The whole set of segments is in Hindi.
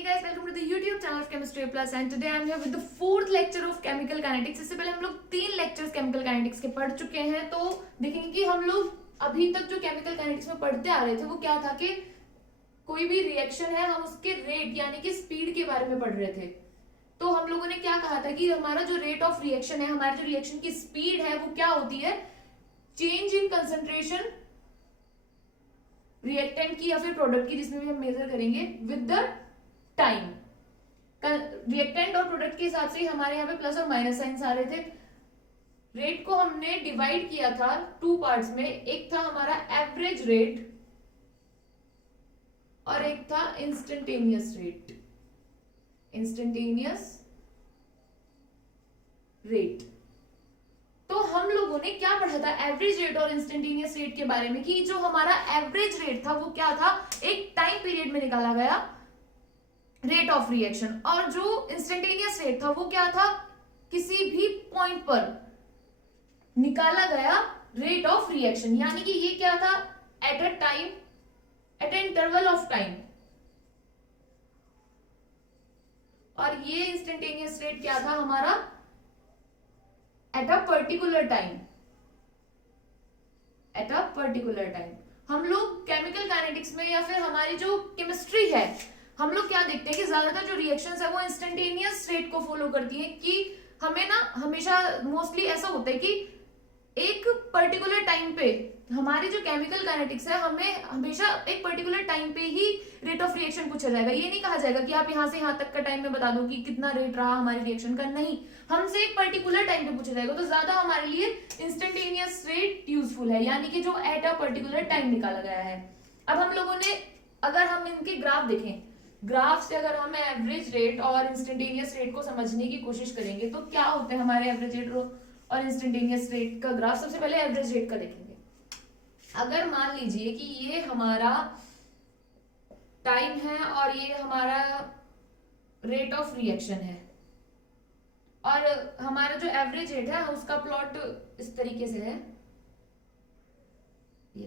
Hey guys, welcome to the YouTube channel of Chemistry Plus and today I'm here with the fourth lecture of Chemical Kinetics। इससे पहले हम लोग 3 लेक्चर्स Chemical Kinetics के पढ़ चुके हैं, तो देखेंगे कि हम लोग अभी तक जो Chemical Kinetics में पढ़ते आ रहे थे वो क्या था कि कोई भी रिएक्शन है हम उसके रेट यानी कि स्पीड के बारे में पढ़ रहे थे। तो हम लोगों ने क्या कहा था कि हमारा जो रेट ऑफ रिएक्शन है, हमारे जो रिएक्शन की स्पीड है वो क्या होती है, चेंज इन कंसंट्रेशन रिएक्टेंट की या फिर प्रोडक्ट की, जिसमें भी हम मेजर करेंगे विद द टाइम। रिएक्टेंट और प्रोडक्ट के हिसाब से हमारे यहाँ पे प्लस और माइनस साइंस आ रहे थे। रेट को हमने डिवाइड किया था 2 पार्ट्स में, एक था हमारा एवरेज रेट और एक था इंस्टेंटेनियस रेट। इंस्टेंटेनियस रेट, तो हम लोगों ने क्या पढ़ा था एवरेज रेट और इंस्टेंटेनियस रेट के बारे में, कि जो हमारा एवरेज रेट था वो क्या था, एक टाइम पीरियड में निकाला गया रेट ऑफ रिएक्शन, और जो इंस्टेंटेनियस रेट था वो क्या था, किसी भी पॉइंट पर निकाला गया रेट ऑफ रिएक्शन, यानी कि ये क्या था, at a time, at an interval of time. और ये इंस्टेंटेनियस रेट क्या था हमारा, at a particular time, at a particular time. हम लोग केमिकल काइनेटिक्स में या फिर हमारी जो केमिस्ट्री है, हम लोग क्या देखते हैं कि ज्यादातर जो रिएक्शंस है वो इंस्टेंटेनियस रेट को फॉलो करती हैं, कि हमें ना हमेशा मोस्टली ऐसा होता है कि एक पर्टिकुलर टाइम पे हमारी जो केमिकल काइनेटिक्स है, हमें हमेशा एक पर्टिकुलर टाइम पे ही रेट ऑफ रिएक्शन पूछा जाएगा। ये नहीं कहा जाएगा कि आप यहाँ से यहाँ तक का टाइम में बता दो कि कितना रेट रहा हमारी रिएक्शन का, नहीं, हमसे एक पर्टिकुलर टाइम पे पूछा जाएगा। तो ज्यादा हमारे लिए इंस्टेंटेनियस रेट यूजफुल है, यानी कि जो एट अ पर्टिकुलर टाइम निकाला गया है। अब हम लोगों ने, अगर हम इनके ग्राफ देखें, ग्राफ से अगर हम एवरेज रेट और इंस्टेंटेनियस रेट को समझने की कोशिश करेंगे तो क्या होते हैं हमारे एवरेज रेट और इंस्टेंटेनियस रेट का ग्राफ। सबसे पहले एवरेज रेट का देखेंगे। अगर मान लीजिए कि ये हमारा टाइम है और ये हमारा रेट ऑफ रिएक्शन है, और हमारा जो एवरेज रेट है उसका प्लॉट इस तरीके से है, ये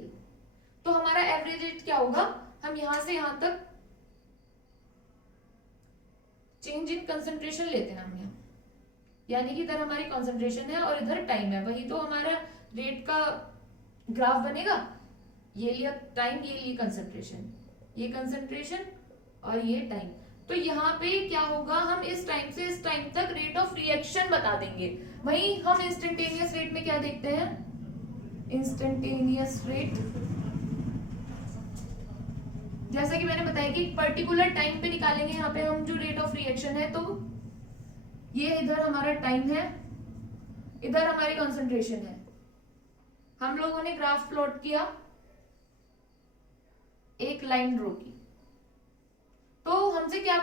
तो हमारा एवरेज रेट क्या होगा, हम यहां से यहां तक चेंज इन कंसंट्रेशन लेते हैं हम यहाँ, यानी कि इधर हमारी कंसंट्रेशन है और इधर टाइम है, वही तो हमारा रेट का ग्राफ बनेगा। ये लिया टाइम, ये लिए कंसंट्रेशन, ये कंसंट्रेशन और ये टाइम। तो यहाँ पे क्या होगा, हम इस टाइम से इस टाइम तक रेट ऑफ रिएक्शन बता देंगे। वहीं हम इंस्टेंटेनियस रेट में क्या देखते हैं, इंस्टेंटेनियस रेट, जैसा कि मैंने बताया कि पर्टिकुलर टाइम पे निकालेंगे यहाँ पे हम जो रेट ऑफ रिएक्शन है। तो ये इधर हमारा टाइम है, इधर हमारी कंसंट्रेशन है। हम लोगों ने ग्राफ प्लॉट किया एक लाइन ड्रॉ की, तो हमसे क्या,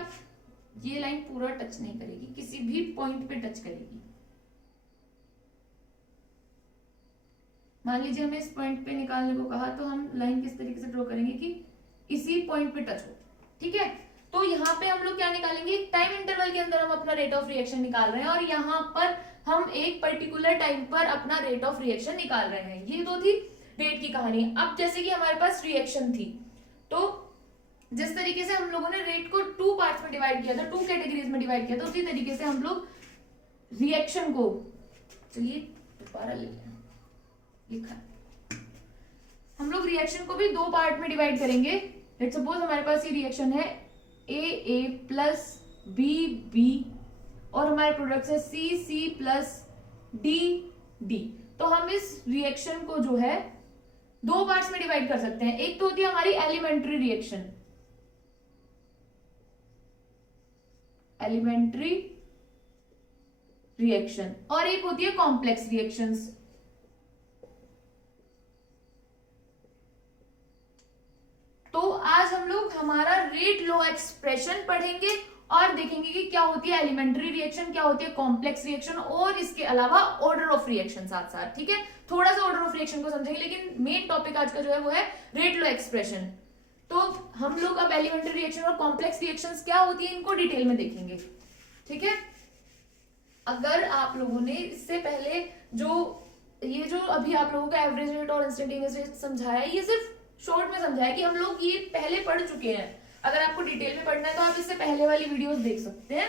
ये लाइन पूरा टच नहीं करेगी, किसी भी पॉइंट पे टच करेगी। मान लीजिए हमें इस पॉइंट पे निकालने को कहा, तो हम लाइन किस तरीके से ड्रॉ करेंगे कि इसी पॉइंट पे टच हो, ठीक है। तो यहाँ पे हम लोग क्या निकालेंगे, टाइम इंटरवल के अंदर हम अपना रेट ऑफ रिएक्शन निकाल रहे हैं, और यहाँ पर हम एक पर्टिकुलर टाइम पर अपना रेट ऑफ रिएक्शन निकाल रहे हैं। ये तो थी रेट की कहानी। अब जैसे कि हमारे पास रिएक्शन थी, तो जिस तरीके से हम लोगों ने रेट को 2 पार्ट्स में डिवाइड किया था, 2 कैटेगरीज में डिवाइड किया था, उसी तरीके से हम लोग रिएक्शन को, चलिए दोबारा ले लें, लिखा है, हम लोग रिएक्शन को भी 2 पार्ट में डिवाइड करेंगे। लेट्स सपोज हमारे पास ये रिएक्शन है ए प्लस बी और हमारे प्रोडक्ट है सी प्लस डी। तो हम इस रिएक्शन को जो है 2 पार्ट्स में डिवाइड कर सकते हैं। एक तो होती है हमारी एलिमेंट्री रिएक्शन, एलिमेंट्री रिएक्शन, और एक होती है कॉम्प्लेक्स रिएक्शंस। तो आज हम लोग हमारा रेट लॉ एक्सप्रेशन पढ़ेंगे और देखेंगे कि क्या होती है एलिमेंट्री रिएक्शन, क्या होती है कॉम्प्लेक्स रिएक्शन, और इसके अलावा ऑर्डर ऑफ रिएक्शन साथ साथ, ठीक है। थोड़ा सा ऑर्डर ऑफ रिएक्शन को समझेंगे, लेकिन मेन टॉपिक आज का जो है वो है रेट लॉ एक्सप्रेशन। तो हम लोग अब एलिमेंट्री रिएक्शन और कॉम्प्लेक्स रिएक्शंस क्या होती है इनको डिटेल में देखेंगे, ठीक है। अगर आप लोगों ने इससे पहले जो अभी आप लोगों का एवरेज रेट और इंस्टेंटेनियस रेट समझाया है, ये सिर्फ शॉर्ट में समझाया कि हम लोग ये पहले पढ़ चुके हैं, अगर आपको डिटेल में पढ़ना है तो आप इससे पहले वाली वीडियोस देख सकते हैं,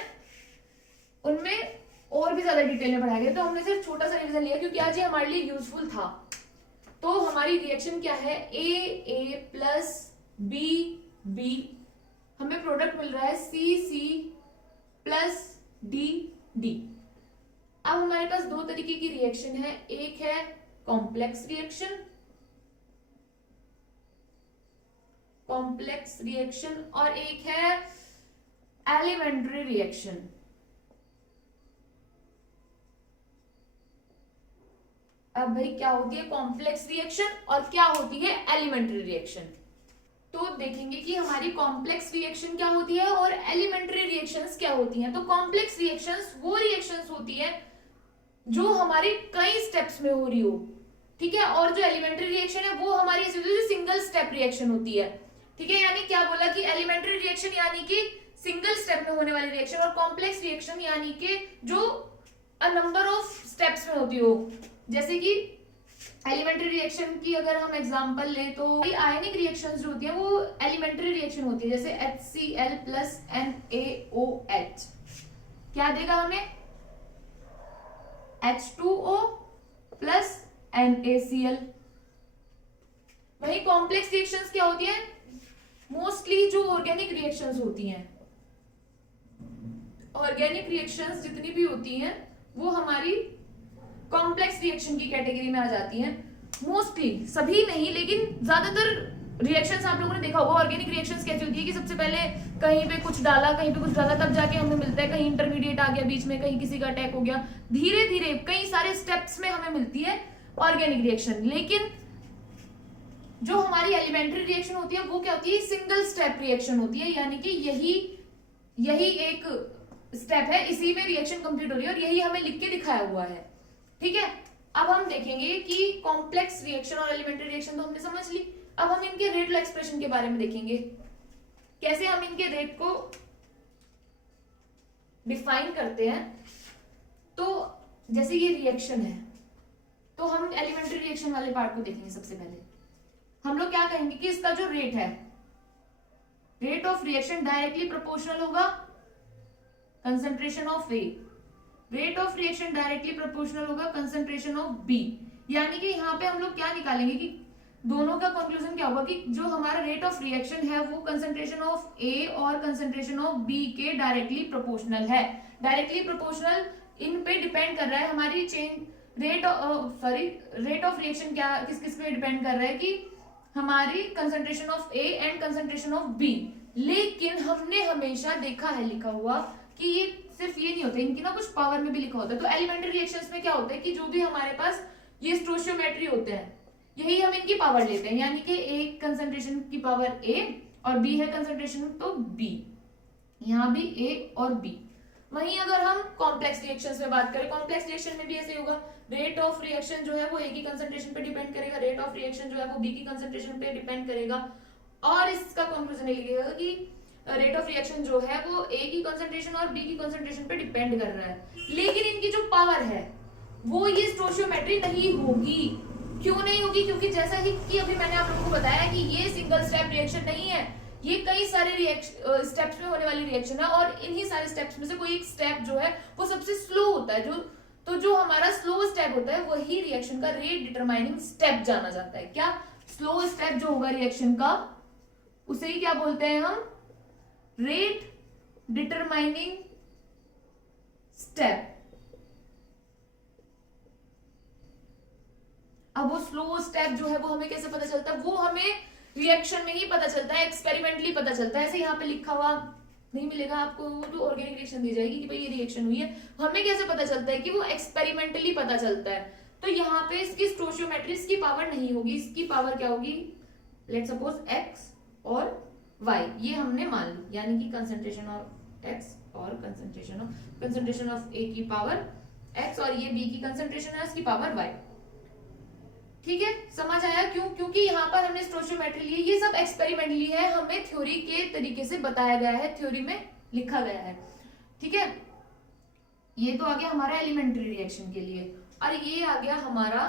उनमें और भी ज्यादा डिटेल में पढ़ाया गया। तो हमने सिर्फ छोटा सा रिवीजन लिया क्योंकि आज ये हमारे लिए यूजफुल था। तो हमारी रिएक्शन क्या है, ए प्लस बी, हमें प्रोडक्ट मिल रहा है सी प्लस डी। अब हमारे पास दो तरीके की रिएक्शन है, एक है कॉम्प्लेक्स रिएक्शन और एक है एलिमेंट्री रिएक्शन। अब भाई क्या होती है कॉम्प्लेक्स रिएक्शन और क्या होती है एलिमेंट्री रिएक्शन। तो देखेंगे कि हमारी कॉम्प्लेक्स रिएक्शन क्या होती है और एलिमेंट्री रिएक्शंस क्या होती हैं। तो कॉम्प्लेक्स रिएक्शंस वो रिएक्शंस होती है जो हमारे कई स्टेप्स में हो रही हो, ठीक है, और जो एलिमेंट्री रिएक्शन है वो हमारी सिंगल स्टेप रिएक्शन होती है, ठीक है। यानी क्या बोला कि एलिमेंट्री रिएक्शन यानी कि सिंगल स्टेप में होने वाली रिएक्शन और कॉम्प्लेक्स रिएक्शन यानी कि जो अ नंबर ऑफ स्टेप्स में होती हो। जैसे कि एलिमेंट्री रिएक्शन की अगर हम एग्जांपल लें तो आयनिक रिएक्शंस जो होती है वो एलिमेंट्री रिएक्शन होती है, जैसे HCl प्लस NaOH क्या देगा हमें, H2O प्लस NaCl। वही कॉम्प्लेक्स रिएक्शंस क्या होती है, मोस्टली जो ऑर्गेनिक रिएक्शंस होती हैं, ऑर्गेनिक रिएक्शंस जितनी भी होती हैं वो हमारी कॉम्प्लेक्स रिएक्शन की कैटेगरी में आ जाती हैं। मोस्टली, सभी नहीं लेकिन ज्यादातर रिएक्शंस आप लोगों ने देखा होगा। ऑर्गेनिक रिएक्शंस कैसी होती है कि सबसे पहले कहीं पे कुछ डाला तब जाके हमें मिलता है, कहीं इंटरमीडिएट आ गया बीच में, कहीं किसी का अटैक हो गया, धीरे धीरे कई सारे स्टेप्स में हमें मिलती है ऑर्गेनिक रिएक्शन। लेकिन जो हमारी एलिमेंट्री रिएक्शन होती है वो क्या होती है, सिंगल स्टेप रिएक्शन होती है, यानी कि यही एक स्टेप है, इसी में रिएक्शन कंप्लीट हो रही है और यही हमें लिख के दिखाया हुआ है, ठीक है। अब हम देखेंगे कि कॉम्प्लेक्स रिएक्शन और एलिमेंट्री रिएक्शन तो हमने समझ ली। अब हम इनके रेट लॉ एक्सप्रेशन के बारे में देखेंगे, कैसे हम इनके रेट को डिफाइन करते हैं। तो जैसे ये रिएक्शन है तो हम एलिमेंट्री रिएक्शन वाले पार्ट को देखेंगे। सबसे पहले हम लोग क्या कहेंगे कि इसका जो रेट है, rate of reaction directly proportional होगा concentration of A, rate of reaction directly proportional होगा कंसंट्रेशन ऑफ बी। यानी कि यहाँ पे हम लोग क्या निकालेंगे कि दोनों का कंक्लूजन क्या होगा कि जो हमारा रेट ऑफ रिएक्शन है वो कंसंट्रेशन ऑफ ए और कंसंट्रेशन ऑफ बी के डायरेक्टली प्रोपोर्शनल है। डायरेक्टली प्रोपोर्शनल इन पे डिपेंड कर रहा है हमारी चेन रेट ऑफ रिएक्शन क्या किस किस पे डिपेंड कर रहा है कि हमारी concentration of A and concentration of B. लेकिन हमने हमेशा देखा है लिखा हुआ कि ये सिर्फ ये नहीं होता, इनकी ना कुछ पावर में भी लिखा होता है। तो एलिमेंट्री रिएक्शंस में क्या होता है कि जो भी हमारे पास ये स्टोइचियोमेट्री होते हैं यही हम इनकी पावर लेते हैं, यानी कि ए कंसंट्रेशन की पावर ए और बी है कंसंट्रेशन तो बी, यहाँ भी ए और बी। वहीं अगर हम कॉम्प्लेक्स रिएक्शंस में बात करें, कॉम्प्लेक्स रिएक्शन में भी ऐसे होगा, रेट ऑफ रिएक्शन जो है वो ए की कंसंट्रेशन पे डिपेंड करेगा, रेट ऑफ रिएक्शन जो है वो बी की कंसंट्रेशन पे डिपेंड करेगा और इसका कंक्लूजन ये लिखेगा कि रेट ऑफ रिएक्शन जो है वो ए की कंसंट्रेशन और बी की कंसंट्रेशन पे डिपेंड कर रहा है। लेकिन इनकी जो पावर है वो ये स्टोइचियोमेट्री नहीं होगी। क्यों नहीं होगी, क्योंकि जैसा ही कि अभी मैंने आप लोगों को बताया कि ये सिंगल स्टेप रिएक्शन नहीं है, ये कई सारे स्टेप्स में होने वाली रिएक्शन है और इन्हीं सारे स्टेप्स में से कोई एक स्टेप जो है वो सबसे स्लो होता है। जो हमारा स्लो स्टेप होता है वही रिएक्शन का रेट डिटरमाइनिंग स्टेप जाना जाता है। क्या स्लो स्टेप जो होगा रिएक्शन का उसे ही क्या बोलते हैं हम, रेट डिटरमाइनिंग स्टेप। अब वो स्लो स्टेप जो है वो हमें कैसे पता चलता है, वो हमें रिएक्शन में ही पता चलता है, एक्सपेरिमेंटली पता चलता है। ऐसे यहाँ पे लिखा हुआ नहीं मिलेगा आपको, जो ऑर्गेनिक रिएक्शन दी जाएगी कि भाई ये रिएक्शन हुई है, हमें कैसे पता चलता है कि वो एक्सपेरिमेंटली पता चलता है। तो यहाँ पे इसकी स्टोइचियोमेट्री इसकी पावर नहीं होगी, इसकी पावर क्या होगी, लेट्स सपोज x और y, ये हमने मान ली, यानी कि कंसंट्रेशन ऑफ x और कंसंट्रेशन ऑफ a की पावर x और ये b की कंसंट्रेशन है उसकी पावर y। ठीक है, समझ आया क्यों, क्योंकि यहाँ पर हमने स्टोइचियोमेट्री ली, ये सब एक्सपेरिमेंटली है, हमें थ्योरी के तरीके से बताया गया है, थ्योरी में लिखा गया है। ठीक है, ये तो आ गया हमारा एलिमेंट्री रिएक्शन के लिए और ये आ गया हमारा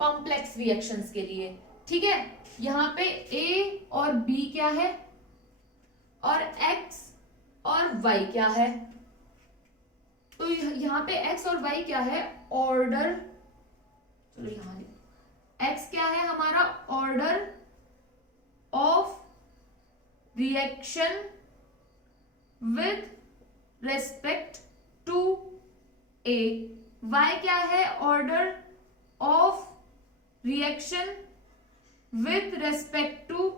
कॉम्प्लेक्स रिएक्शंस के लिए। ठीक है, यहाँ पे A और B क्या है और X और Y क्या है, तो यहाँ पे X और Y क्या है, ऑर्डर, चलो यहाँ X क्या है हमारा, order of reaction with respect to A, Y क्या है, order of reaction with respect to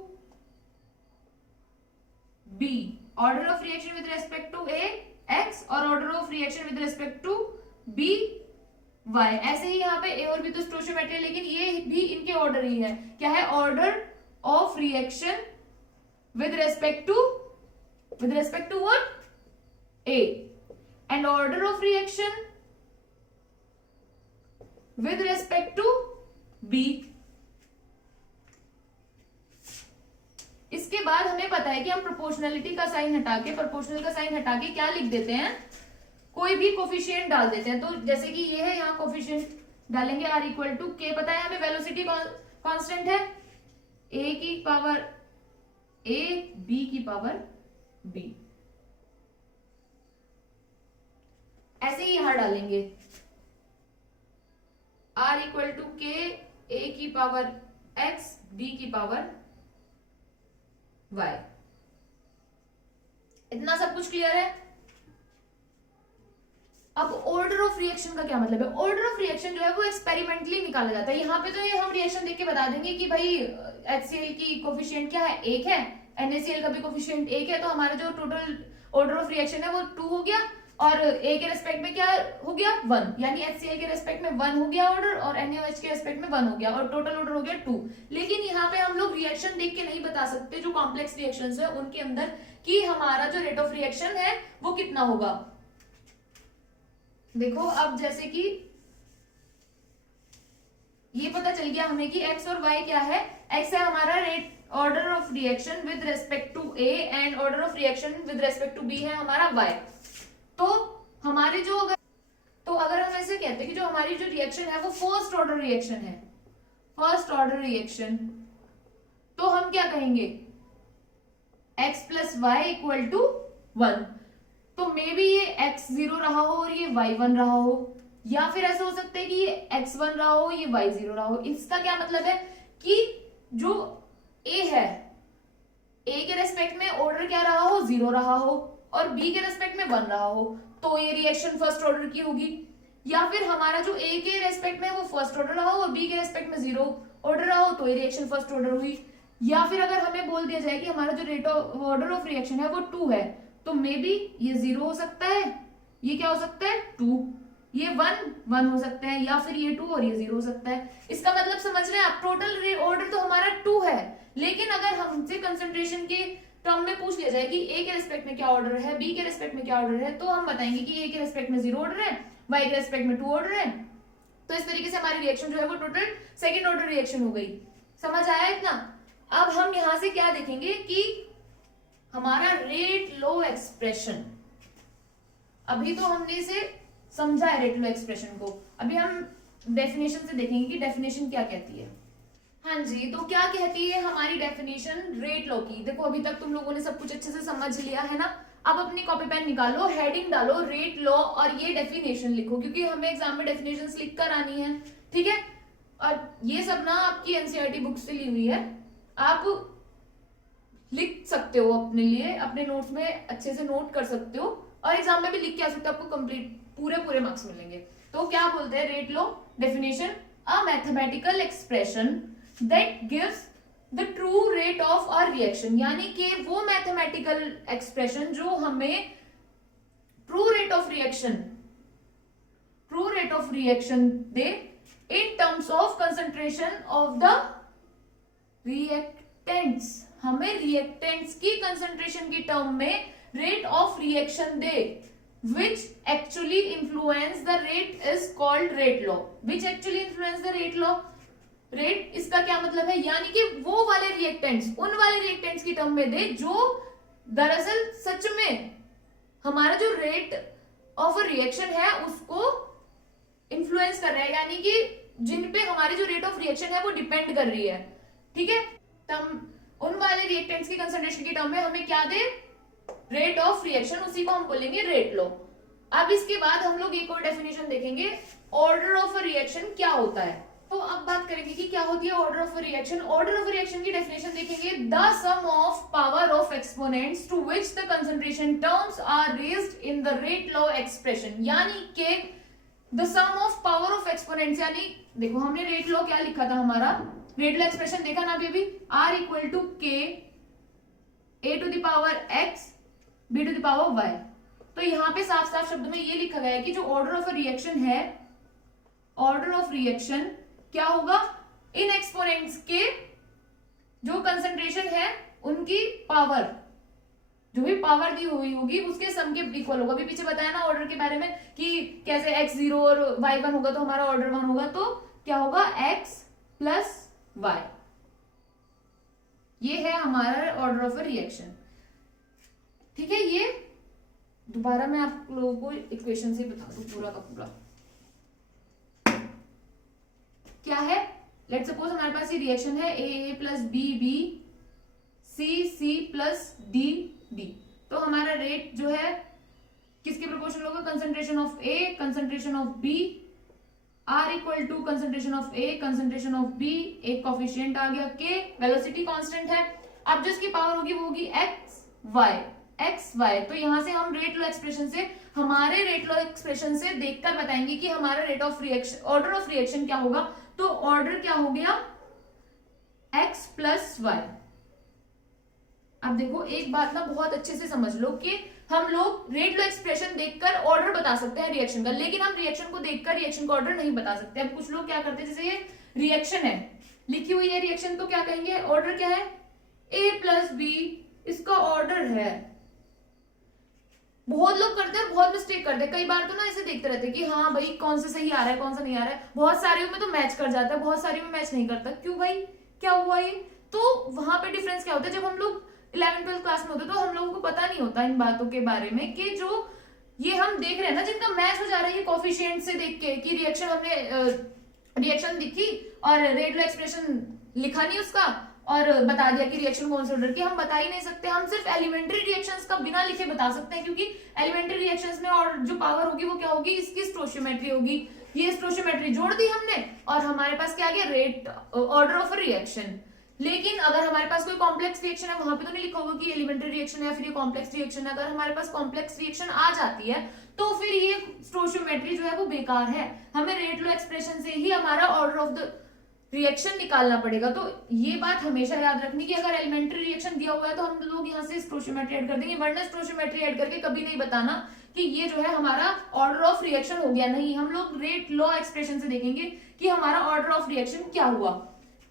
B, order of reaction with respect to A X और order of reaction with respect to B Y। ऐसे ही यहाँ पे A और B तो स्टोइचियोमेट्री है, लेकिन ये भी इनके ऑर्डर ही है, क्या है, order of reaction with respect to what, A, and order of reaction with respect to B। इसके बाद हमें पता है कि हम प्रोपोर्शनलिटी का साइन हटा के, प्रोपोर्शनल का साइन हटा के क्या लिख देते हैं, कोई भी कोफिशिएंट डाल देते हैं। तो जैसे कि ये है, यहाँ कोफिशिएंट डालेंगे r इक्वल टू k, पता है हमें वेलोसिटी कांस्टेंट है a की पावर a b की पावर b, ऐसे ही यहां डालेंगे r equal to k a की पावर x b की पावर y। इतना सब कुछ क्लियर है। अब ऑर्डर ऑफ रिएक्शन का क्या मतलब है, ऑर्डर ऑफ रिएक्शन जो है वो एक्सपेरिमेंटली निकाला जाता है। यहाँ पे तो ये हम रिएक्शन देख के बता देंगे कि भाई HCl की कोफिशिएंट क्या है, 1 है, NaCl का भी कोफिशिएंट 1 है, तो हमारा जो टोटल ऑर्डर ऑफ रिएक्शन है वो 2 हो गया, और A के रेस्पेक्ट में क्या हो गया, 1, यानी HCl के रेस्पेक्ट में 1 हो गया ऑर्डर, और NaOH के रेस्पेक्ट में 1 हो गया, और टोटल ऑर्डर हो गया 2। लेकिन यहाँ पे हम लोग रिएक्शन देख के नहीं बता सकते, जो कॉम्प्लेक्स रिएक्शंस है उनके अंदर, कि हमारा जो रेट ऑफ रिएक्शन है वो कितना होगा। देखो अब जैसे कि ये पता चल गया हमें कि x और y क्या है, x है हमारा rate order of reaction with respect to A and order of reaction with respect to B है हमारा y। तो हमारे जो अगर हम ऐसे कहते हैं कि जो हमारी जो रिएक्शन है वो फर्स्ट ऑर्डर रिएक्शन है, फर्स्ट ऑर्डर रिएक्शन, तो हम क्या कहेंगे, x plus Y equal to 1। तो मे बी ये x 0 रहा हो और ये y 1 रहा हो, या फिर ऐसा हो सकता है कि ये x 1 रहा हो, ये y 0 रहा हो। इसका क्या मतलब है कि जो A है, A के रेस्पेक्ट में ऑर्डर क्या रहा हो, 0 रहा हो, और B के रेस्पेक्ट में 1 रहा हो, तो ये रिएक्शन फर्स्ट ऑर्डर की होगी। या फिर हमारा जो A के रेस्पेक्ट में वो फर्स्ट ऑर्डर रहा हो और B के रेस्पेक्ट में 0 ऑर्डर रहा हो, तो ये रिएक्शन फर्स्ट ऑर्डर हुई। या फिर अगर हमें बोल दिया जाए कि हमारा जो rate of order of reaction है वो 2 है, तो मे बी ये 0 हो सकता है, ये क्या हो सकता है 2, ये 1 हो सकता है, या फिर ये 2 और ये 0 हो सकता है। इसका मतलब समझ रहे हैं आप, टोटल ऑर्डर तो हमारा 2 है, लेकिन अगर हमसे कंसंट्रेशन के टर्म में पूछ लिया जाए कि A के रेस्पेक्ट में क्या ऑर्डर है, B के रेस्पेक्ट में क्या ऑर्डर है, तो हम बताएंगे कि A के रेस्पेक्ट में 0 ऑर्डर है, Y के रेस्पेक्ट में 2 ऑर्डर है। तो इस तरीके से हमारी रिएक्शन जो है वो टोटल सेकेंड ऑर्डर रिएक्शन हो गई। समझ आया इतना। अब हम यहां से क्या देखेंगे कि हमारा रेट लो एक्सप्रेशन, अभी तो हमने इसे समझा है रेट लो एक्सप्रेशन को, अभी हम डेफिनेशन से देखेंगे कि डेफिनेशन क्या कहती है। हाँ जी, तो क्या कहती है हमारी डेफिनेशन रेट लॉ की। देखो अभी तक तुम लोगों ने सब कुछ अच्छे से समझ लिया है ना। अब अपनी कॉपी पेन निकालो, हेडिंग डालो रेट लॉ और ये डेफिनेशन लिखो, क्योंकि हमें एग्जाम में डेफिनेशंस लिख कर आनी है, ठीक है। और ये सब ना आपकी एनसीईआरटी बुक से ली हुई है, आप लिख सकते हो अपने लिए, अपने नोट्स में अच्छे से नोट कर सकते हो, और एग्जाम में भी लिख के आ सकते हो, आपको कंप्लीट पूरे मार्क्स मिलेंगे। तो क्या बोलते हैं rate law definition, a mathematical expression that gives the true rate of our reaction, यानी कि वो मैथमेटिकल एक्सप्रेशन जो हमें true rate of reaction they in terms of concentration of the reactants, हमें रिएक्टेंट्स की कंसंट्रेशन की टर्म में rate of reaction they, which actually influence the rate is called rate law, which actually influence the rate law। Rate इसका क्या मतलब है, यानी कि वो वाले रिएक्टेंट्स, उन वाले रिएक्टेंट्स की टर्म में दे जो दरअसल सच में हमारा जो रेट ऑफ रिएक्शन है उसको इन्फ्लुएंस कर रहा है, यानी कि जिन पे हमारी जो रेट ऑफ रिएक्शन है वो डिपेंड कर रही है। ठीक है, तब उन वाले रिएक्टेंट्स की कंसंट्रेशन की टर्म में हमें क्या दे, रेट ऑफ रिएक्शन, उसी को हम बोलेंगे रेट लॉ। अब इसके बाद हम लोग एक और डेफिनेशन देखेंगे, ऑर्डर ऑफ अ रिएक्शन क्या होता है। तो अब बात करेंगे कि क्या होती है order of a reaction. Order of a reaction की डेफिनेशन देखेंगे, the sum of power of exponents to which the concentration terms are raised in the rate law expression. यानी कि the sum of power of exponents, यानी देखो हमने रेट लॉ क्या लिखा था, हमारा रेट लॉ एक्सप्रेशन देखा ना अभी, are equal to K A to the power X B to the power Y. तो यहाँ पे साफ साफ शब्द में ये लिखा गया है कि जो ऑर्डर ऑफ अ रिएक्शन है, ऑर्डर ऑफ रिएक्शन क्या होगा, इन एक्सपोनेंट्स के जो कंसंट्रेशन है उनकी पावर, जो भी पावर दी हुई होगी उसके सम के इक्वल होगा। अभी पीछे बताया ना ऑर्डर के बारे में कि कैसे x0 और y1 होगा तो हमारा ऑर्डर 1 होगा, तो क्या होगा x प्लस y। ये है हमारा ऑर्डर ऑफ अ रिएक्शन। ठीक है, ये दोबारा मैं आप लोगों को इक्वेशन से बता दूं पूरा का पूरा क्या है। लेट्स सपोज हमारे पास ये रिएक्शन है A plus B B C plus D D. तो हमारा रेट जो है किसके प्रोपोर्शनल होगा, concentration of A concentration of B, R equal to concentration of A concentration of B, एक कोफिशिएंट आ गया के, वेलोसिटी कांस्टेंट है। अब जिसकी पावर होगी वो होगी एक्स वाई। तो यहां से हम रेट लॉ एक्सप्रेशन से, हमारे रेट लॉ एक्सप्रेशन से देखकर बताएंगे कि हमारा rate of reaction, order of reaction क्या होगा। तो ऑर्डर क्या हो गया, एक्स प्लस वाई। अब देखो एक बात ना बहुत अच्छे से समझ लो कि हम लोग रेट लॉ एक्सप्रेशन देखकर ऑर्डर बता सकते हैं रिएक्शन का, लेकिन हम रिएक्शन को देखकर रिएक्शन का ऑर्डर नहीं बता सकते। अब कुछ लोग क्या करते हैं, जैसे ये रिएक्शन है, लिखी हुई है रिएक्शन, तो क्या कहेंगे ऑर्डर क्या है, ए प्लस बी, इसका ऑर्डर है। बहुत लोग करते हैं, बहुत मिस्टेक करते हैं। कई बार तो ना ऐसे देखते रहते हैं कि हाँ भाई कौन सा सही आ रहा है कौन सा नहीं आ रहा है। बहुत सारे में तो मैच कर जाता है, बहुत सारे में मैच नहीं करता। क्यों भाई, क्या हुआ ये? तो वहां पे डिफरेंस क्या होता है, जब हम लोग 11th-12th क्लास में होते तो हम लोगों को पता नहीं होता इन बातों के बारे में कि जो ये हम देख रहे हैं ना, जिनका मैच हो जा रहा है ये कोफिशिएंट से देख के कि रिएक्शन, हमने रिएक्शन दिखी और रेट लॉ एक्सप्रेशन लिखा नहीं उसका और बता दिया कि रिएक्शन कौन से ऑर्डर की, हम बता ही नहीं सकते। हम सिर्फ एलिमेंट्री रिएक्शंस का बिना लिखे बता सकते हैं, क्योंकि एलिमेंट्री रिएक्शंस में और जो पावर होगी वो क्या होगी, इसकी स्टोइचियोमेट्री होगी। ये स्टोइचियोमेट्री जोड़ दी हमने और हमारे पास क्या आ गया, रेट ऑर्डर ऑफ रिएक्शन। लेकिन अगर हमारे पास कोई कॉम्प्लेक्स रिएक्शन है, वहां पे तो नहीं लिखा होगा कि एलिमेंट्री रिएक्शन है या फिर ये कॉम्प्लेक्स रिएक्शन है। अगर हमारे पास कॉम्प्लेक्स रिएक्शन आ जाती है तो फिर ये स्टोइचियोमेट्री जो है वो बेकार है। हमें रेट लॉ एक्सप्रेशन से ही हमारा ऑर्डर ऑफ द रिएक्शन निकालना पड़ेगा। तो ये बात हमेशा याद रखनी कि अगर एलिमेंट्री रिएक्शन दिया हुआ है तो हम लोग यहाँ से स्टोइचियोमेट्री ऐड कर देंगे, वरना स्टोइचियोमेट्री ऐड करके कभी नहीं बताना कि ये जो है हमारा ऑर्डर ऑफ रिएक्शन हो गया। नहीं, हम लोग रेट लॉ एक्सप्रेशन से देखेंगे कि हमारा ऑर्डर ऑफ रिएक्शन क्या हुआ।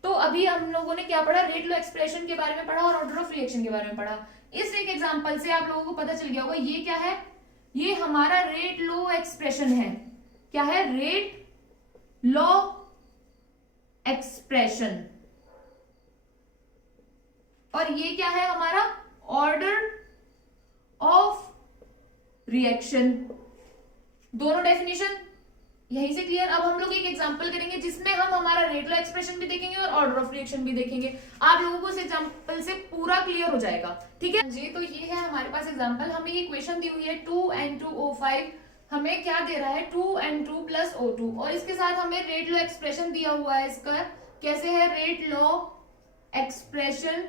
तो अभी हम लोगों ने क्या पढ़ा, रेट लॉ एक्सप्रेशन के बारे में पढ़ा और ऑर्डर ऑफ रिएक्शन के बारे में पढ़ा। इस एक एग्जांपल से आप लोगों को पता चल गया होगा ये क्या है, ये हमारा रेट लॉ एक्सप्रेशन है। क्या है, रेट लॉ एक्सप्रेशन। और ये क्या है हमारा, ऑर्डर ऑफ रिएक्शन। दोनों डेफिनेशन यहीं से क्लियर। अब हम लोग एक एग्जांपल करेंगे जिसमें हम हमारा रेट लॉ एक्सप्रेशन भी देखेंगे और ऑर्डर ऑफ रिएक्शन भी देखेंगे। आप लोगों को इस एग्जांपल से पूरा क्लियर हो जाएगा। ठीक है जी, तो ये है हमारे पास एग्जांपल। हमें ये इक्वेशन दी हुई है 2N2O5, हमें क्या दे रहा है 2N2 + O2 और इसके साथ हमें रेट लॉ एक्सप्रेशन दिया हुआ है। इसका कैसे है, रेट लॉ एक्सप्रेशन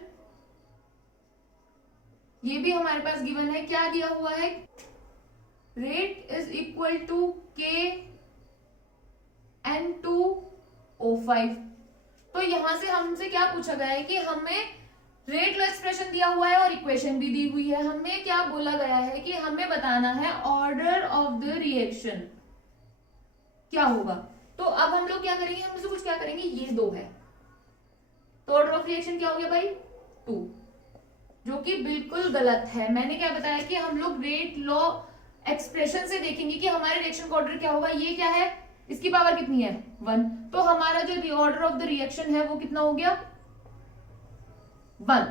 ये भी हमारे पास गिवन है। क्या दिया हुआ है, rate is equal to KN2O5। तो यहां से हमसे क्या पूछा गया है कि हमें रेट लॉ एक्सप्रेशन दिया हुआ है और इक्वेशन भी दी हुई है। हमें क्या बोला गया है कि हमें बताना है ऑर्डर ऑफ द रिएक्शन क्या होगा। तो अब हम लोग क्या करेंगे, हम से कुछ क्या करेंगे, ये 2 है तो ऑर्डर ऑफ रिएक्शन क्या हो गया भाई 2, जो कि बिल्कुल गलत है। मैंने क्या बताया कि हम लोग रेट लॉ एक्सप्रेशन से देखेंगे कि हमारे रिएक्शन का ऑर्डर क्या होगा। ये क्या है, इसकी पावर कितनी है 1, तो हमारा जो ऑर्डर ऑफ द रिएक्शन है वो कितना हो गया 1।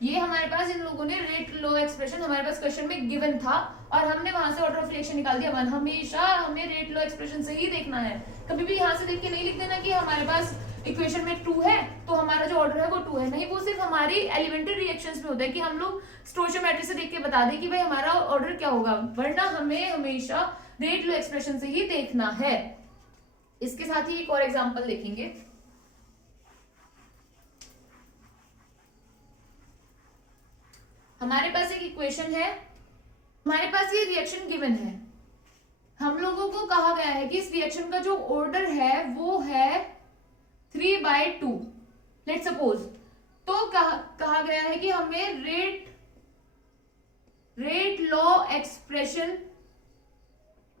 ये हमारे पास इन लोगों ने रेट लॉ एक्सप्रेशन हमारे पास क्वेश्चन में गिवन था और हमने वहां से ऑर्डर ऑफ रिएक्शन निकाल दिया 1। हमेशा हमें रेट लॉ एक्सप्रेशन से ही देखना है, कभी भी यहां से देख के नहीं लिख देना कि हमारे पास इक्वेशन में 2 है तो हमारा जो ऑर्डर है वो 2 है। नहीं, वो सिर्फ हमारी एलिमेंट्री रिएक्शंस में होता है कि हम लोग स्टोइचियोमेट्री से देख के बता दें कि भाई हमारा ऑर्डर क्या होगा, वरना हमें हमेशा रेट लो एक्सप्रेशन से ही देखना है। इसके साथ ही एक और एग्जांपल देखेंगे। हमारे पास एक इक्वेशन है, हमारे पास ये रिएक्शन गिवन है, हम लोगों को कहा गया है कि इस रिएक्शन का जो ऑर्डर है वो है 3/2 लेट्स सपोज। तो कहा गया है कि हमें रेट लॉ एक्सप्रेशन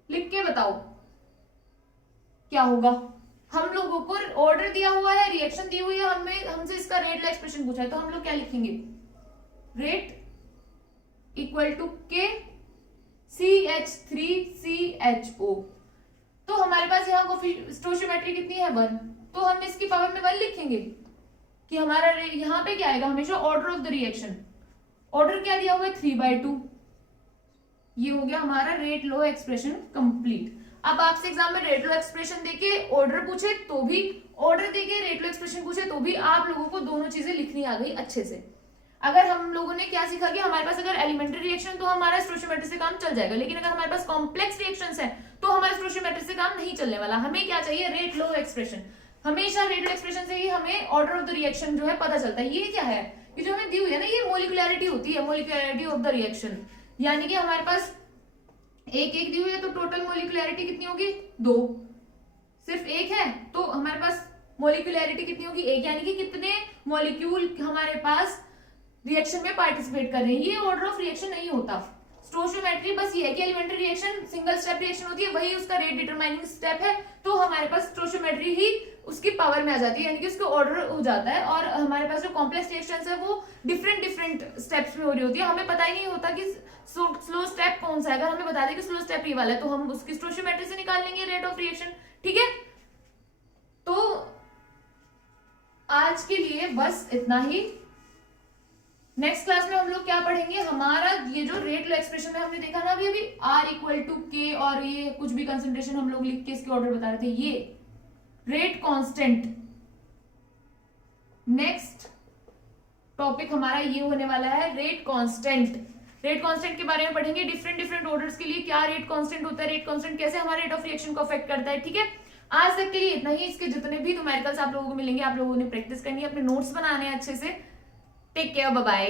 लिख के बताओ क्या होगा। हम लोगों को ऑर्डर दिया हुआ है, रिएक्शन दी हुई है, हमसे इसका रेट लॉ एक्सप्रेशन पूछा है, तो हम लोग क्या लिखेंगे, रेट इक्वल टू के CH3CHO। तो हमारे पास यहाँ स्टोइचियोमेट्री कितनी है 1, तो हम इसकी पावर में 1 लिखेंगे कि हमारा यहाँ पे क्या आएगा, हमेशा order of the reaction, order क्या दिया हुआ है 3/2। ये हो गया हमारा रेट लो एक्सप्रेशन कंप्लीट। अब आपसे एग्जाम में रेट लो एक्सप्रेशन देके ऑर्डर पूछे तो भी, ऑर्डर देके रेट लो एक्सप्रेशन पूछे तो भी आप लोगों को दोनों चीजें लिखनी आ गई अच्छे से। अगर हम लोगों ने क्या सीखा कि हमारे पास अगर एलिमेंट्री रिएक्शन तो हमारा स्टोइचियोमेट्री से काम चल जाएगा, लेकिन अगर हमारे पास कॉम्प्लेक्स रिएक्शंस है तो हमारा स्टोइचियोमेट्री से काम नहीं चलने वाला। हमें क्या चाहिए, रेट लो एक्सप्रेशन। हमेशा रेट लो एक्सप्रेशन से ही हमें ऑर्डर ऑफ द रिएक्शन जो है पता चलता है। ये क्या है, ये जो हमें दी हुई है ना, ये मोलिकुलरिटी होती है, मोलिकुलरिटी ऑफ द रिएक्शन, यानी कि हमारे पास एक दी हुई है तो टोटल मोलिकुलरिटी कितनी होगी 2, सिर्फ एक है तो हमारे पास मोलिकुलरिटी कितनी होगी 1, यानी कि कितने मॉलिक्यूल हमारे पास रिएक्शन में पार्टिसिपेट कर रहे हैं। ये ऑर्डर ऑफ रिएक्शन नहीं होता। स्टोइचियोमेट्री बस ये है कि elementary reaction single step reaction होती है, वही उसका रेट डिटरमाइनिंग स्टेप है, तो हमारे पास स्टोइचियोमेट्री ही उसकी पावर में आ जाती है, यानी कि उसका ऑर्डर हो जाता है। और हमारे पास जो कॉम्प्लेक्स रिएक्शंस है वो डिफरेंट स्टेप्स में हो रही होती है, हमें पता ही नहीं होता कि स्लो स्टेप कौन सा है। अगर हमें बता दें कि स्लो स्टेप ये वाला है तो हम उसकी स्टोइचियोमेट्री से निकाल लेंगे रेट ऑफ रिएक्शन। ठीक है, तो आज के लिए बस इतना ही। नेक्स्ट क्लास में हम लोग क्या पढ़ेंगे, हमारा ये जो रेट लो एक्सप्रेशन में हमने देखा ना अभी R इक्वल टू के, और ये कुछ भी कंसंट्रेशन हम लोग लिख के इसके ऑर्डर बता रहे थे, ये रेट कांस्टेंट। नेक्स्ट टॉपिक हमारा ये होने वाला है रेट कांस्टेंट। रेट कांस्टेंट के बारे में पढ़ेंगे, डिफरेंट ऑर्डर्स के लिए क्या रेट कांस्टेंट होता है, रेट कांस्टेंट कैसे हमारे रेट ऑफ रिएक्शन को अफेक्ट करता है। ठीक है, आज तक के लिए इतना ही। इसके जितने भी न्यूमेरिकल्स आप लोगों को मिलेंगे आप लोगों ने प्रैक्टिस करनी है, अपने नोट्स बनाने हैं अच्छे से। Take care, bye bye.